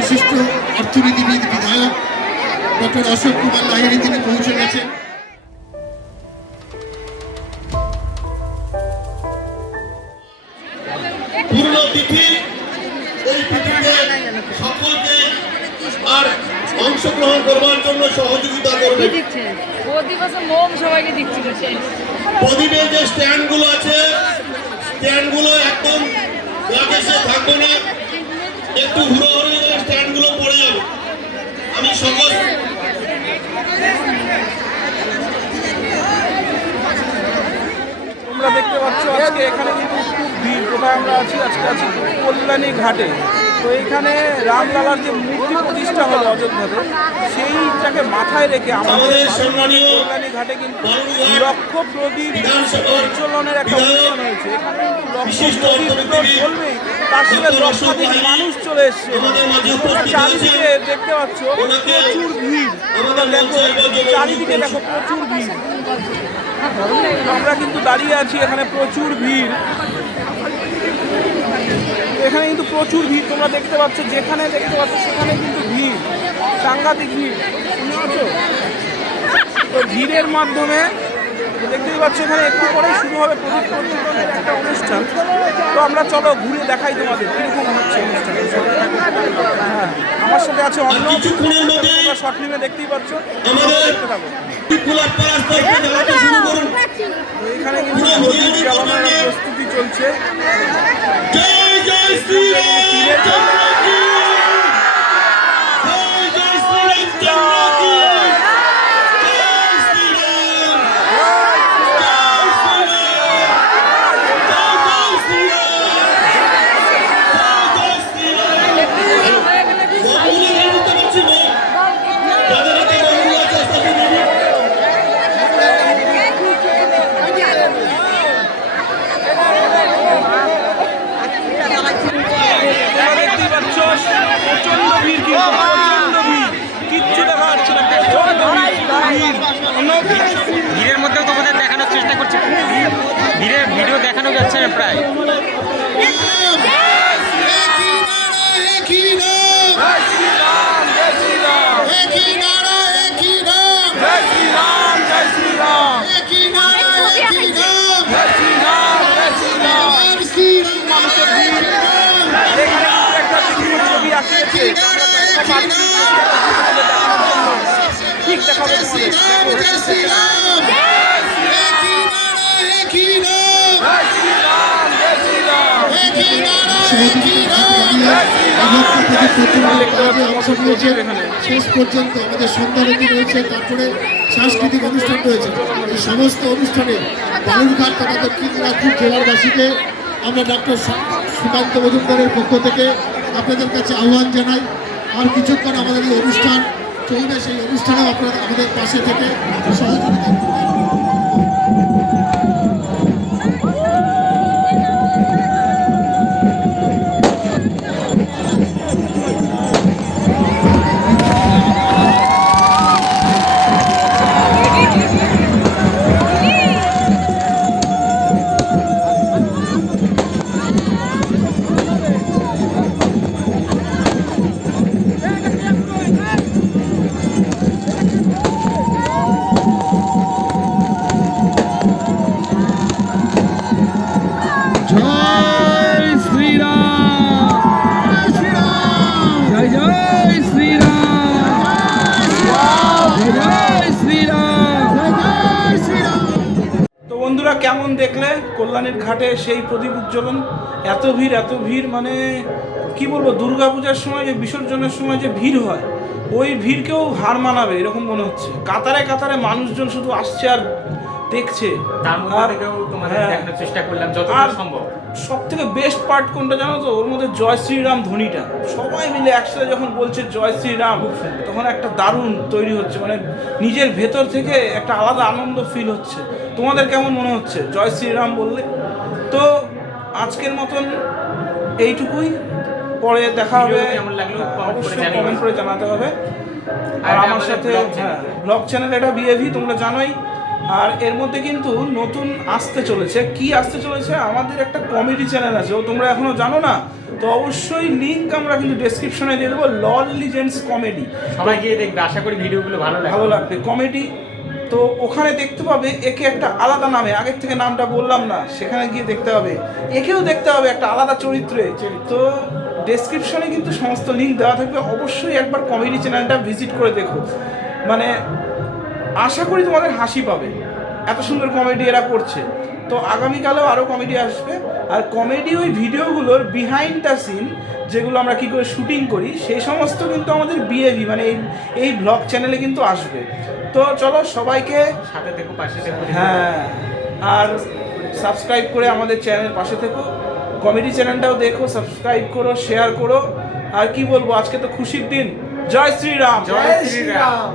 বিশিষ্ট অর্থনীতিবিদ বিধায়ক ডক্টর অশোক কুমার লাহিড়ী তিনি পৌঁছে গেছেন। পূর্ণ তিথি এই তিথিতে সকলকে আর অংশগ্রহণ করবার জন্য সহযোগিতা করবে। প্রদীপের যে স্ট্যান্ডগুলো আছে স্ট্যান্ডগুলো একদম রাকেশে থাকবে না, একটু হুড়োহুড়ি করে স্ট্যান্ডগুলো পড়ে যাবে। আমি সকল তোমরা দেখতে পাচ্ছ আজকে এখানে কিন্তু খুব ভিড়। কোথায় আমরা আছি? আজকে আছি কল্যাণী ঘাটে। তো এইখানে রামলালার যে মূর্তি প্রতিষ্ঠা হলো অযোধ্যাতে, সেইটাকে মাথায় রেখে আমাদের কল্যাণী ঘাটে কিন্তু লক্ষ প্রদীপ প্রজ্বলনের একটা অনুষ্ঠান হয়েছে। এখানে কিন্তু লক্ষ প্রদীপ তো জ্বলবেই, তার সঙ্গে লক্ষাধিক মানুষ চলে এসছে। তোমরা চারিদিকে দেখতে পাচ্ছ প্রচুর ভিড়। দেখো চারিদিকে, দেখো প্রচুর ভিড়। আমরা কিন্তু দাঁড়িয়ে আছি, এখানে প্রচুর ভিড়। এখানে কিন্তু প্রচুর ভিড়, তোমরা দেখতে পাচ্ছ, যেখানে দেখতে পাচ্ছ সেখানে কিন্তু ভিড়, সাংঘাতিক ভিড়। তো ভিড়ের মাধ্যমে দেখতেই পাচ্ছ এখানে একটু পরেই শুরু হবে প্রদীপ প্রজ্বলনের একটা অনুষ্ঠান। তো আমরা চলো ঘুরে দেখাই তোমাদের কিরকম হচ্ছে অনুষ্ঠান। হ্যাঁ, আমার সাথে আছে অন্য শর্ট ফিল্মে দেখতেই পাচ্ছ। এখানে কিন্তু প্রদীপ জ্বালানোর প্রস্তুতি চলছে। ভিড়ের মধ্যেও তোমাদের দেখানোর চেষ্টা করছি, ভিড়ের ভিডিও দেখানো যাচ্ছে না প্রায়। ঠিক দেখাবে শেষ পর্যন্ত আমাদের সন্ধ্যারতি রয়েছে, তারপরে সাংস্কৃতিক অনুষ্ঠান রয়েছে। এই সমস্ত অনুষ্ঠানে বালুরঘাট তথা দক্ষিণ দিনাজপুর জেলাবাসীকে আমরা ডক্টর সুকান্ত মজুমদারের পক্ষ থেকে আপনাদের কাছে আহ্বান জানাই। আর কিছুক্ষণ আমাদের এই অনুষ্ঠান চলবে, সেই অনুষ্ঠানেও আপনারা আমাদের পাশে থেকে সহযোগিতা করবেন। কেমন দেখলে কল্যাণীর ঘাটে সেই প্রদীপ উজ্জ্বলন? এত ভিড়, মানে কি বলবো, দুর্গাপূজার সময় যে বিসর্জনের সময় যে ভিড় হয়, ওই ভিড়কেও হার মানাবে এরকম মনে হচ্ছে। কাতারে কাতারে মানুষজন শুধু আসছে আর দেখছে। তার মধ্যে থেকেও তোমাদের দেখানোর চেষ্টা করলাম যতটা সম্ভব। সব থেকে বেস্ট পার্ট কোনটা জানো তো? ওর মধ্যে জয় শ্রীরাম ধ্বনিটা সবাই মিলে একসাথে যখন বলছে জয় শ্রীরাম, তখন একটা দারুণ তৈরি হচ্ছে, মানে নিজের ভেতর থেকে একটা আলাদা আনন্দ ফিল হচ্ছে। তোমাদের কেমন মনে হচ্ছে জয় শ্রীরাম বললে? তো আজকের মতন এইটুকুই, পরে দেখা হবে। অবশ্যই কমেন্ট করে জানাতে হবে। আর আমার সাথে ব্লগ চ্যানেল এটা বিএভি, তোমরা জানোই। আর এর মধ্যে কিন্তু নতুন আসতে চলেছে। কি আসতে চলেছে? আমাদের একটা কমেডি চ্যানেল আছে, ও তোমরা এখনো জানো না? তো অবশ্যই লিঙ্ক আমরা কিন্তু ডেসক্রিপশনে দিয়ে দেবো, লল লিজেন্ডস কমেডি। সবাই গিয়ে দেখবে, আশা করি ভিডিওগুলো ভালো ভালো লাগবে। লাগবে কমেডি। তো ওখানে দেখতে পাবে একে একটা আলাদা নামে, আগের থেকে নামটা বললাম না, সেখানে গিয়ে দেখতে হবে। একেও দেখতে হবে একটা আলাদা চরিত্রে। তো ডেসক্রিপশনে কিন্তু সমস্ত লিঙ্ক দেওয়া থাকবে, অবশ্যই একবার কমেডি চ্যানেলটা ভিজিট করে দেখো। মানে আশা করি তোমাদের হাসি পাবে, এত সুন্দর কমেডি এরা করছে। তো আগামীকালেও আরও কমেডি আসবে। আর কমেডি ওই ভিডিওগুলোর বিহাইন্ড দ্য সিন, যেগুলো আমরা কী করে শুটিং করি, সেই সমস্ত কিন্তু আমাদের বিএভি মানে এই ব্লগ চ্যানেলে কিন্তু আসবে। তো চলো সবাইকে সাথে থেকো, পাশে থেকো। হ্যাঁ, আর সাবস্ক্রাইব করে আমাদের চ্যানেলের পাশে থেকো। কমেডি চ্যানেলটাও দেখো, সাবস্ক্রাইব করো, শেয়ার করো। আর কি বলবো, আজকে তো খুশির দিন। জয় শ্রীরাম। জয় শ্রীরাম।